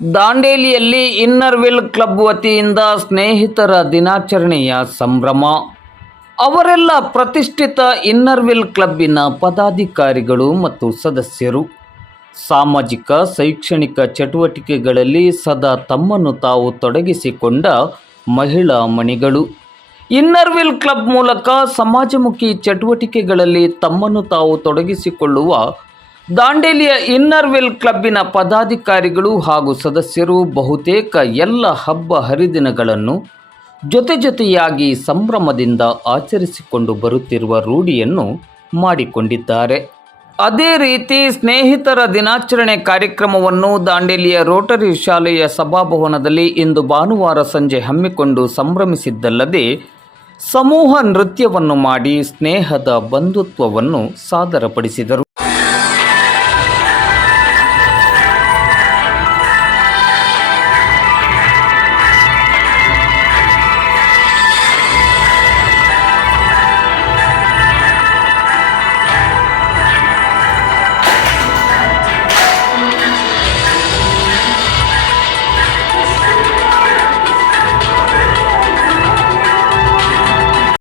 ದಾಂಡೇಲಿಯಲ್ಲಿ Inner Wheel club ವತಿಯಿಂದ ಸ್ನೇಹಿತರ ದಿನಾಚರಣೆಯ ಸಂಭ್ರಮ. ಅವರೆಲ್ಲ ಪ್ರತಿಷ್ಠಿತ ಇನ್ನರ್ವಿಲ್ ಕ್ಲಬ್ಬಿನ ಪದಾಧಿಕಾರಿಗಳು ಮತ್ತು ಸದಸ್ಯರು. ಸಾಮಾಜಿಕ, ಶೈಕ್ಷಣಿಕ ಚಟುವಟಿಕೆಗಳಲ್ಲಿ ಸದಾ ತಮ್ಮನ್ನು ತಾವು ತೊಡಗಿಸಿಕೊಂಡ ಮಹಿಳಾ ಮಣಿಗಳು. ಇನ್ನರ್ವಿಲ್ ಕ್ಲಬ್ ಮೂಲಕ ಸಮಾಜಮುಖಿ ಚಟುವಟಿಕೆಗಳಲ್ಲಿ ತಮ್ಮನ್ನು ತಾವು ತೊಡಗಿಸಿಕೊಳ್ಳುವ ದಾಂಡೇಲಿಯ ಇನ್ನರ್ವೆಲ್ ಕ್ಲಬ್ಬಿನ ಪದಾಧಿಕಾರಿಗಳು ಹಾಗೂ ಸದಸ್ಯರು ಬಹುತೇಕ ಎಲ್ಲ ಹಬ್ಬ ಹರಿದಿನಗಳನ್ನು ಜೊತೆ ಜೊತೆಯಾಗಿ ಸಂಭ್ರಮದಿಂದ ಆಚರಿಸಿಕೊಂಡು ಬರುತ್ತಿರುವ ರೂಢಿಯನ್ನು ಮಾಡಿಕೊಂಡಿದ್ದಾರೆ. ಅದೇ ರೀತಿ ಸ್ನೇಹಿತರ ದಿನಾಚರಣೆ ಕಾರ್ಯಕ್ರಮವನ್ನು ದಾಂಡೇಲಿಯ ರೋಟರಿ ಶಾಲೆಯ ಸಭಾಭವನದಲ್ಲಿ ಇಂದು ಭಾನುವಾರ ಸಂಜೆ ಹಮ್ಮಿಕೊಂಡು ಸಂಭ್ರಮಿಸಿದ್ದಲ್ಲದೆ, ಸಮೂಹ ನೃತ್ಯವನ್ನು ಮಾಡಿ ಸ್ನೇಹದ ಬಂಧುತ್ವವನ್ನು ಸಾದರಪಡಿಸಿದರು.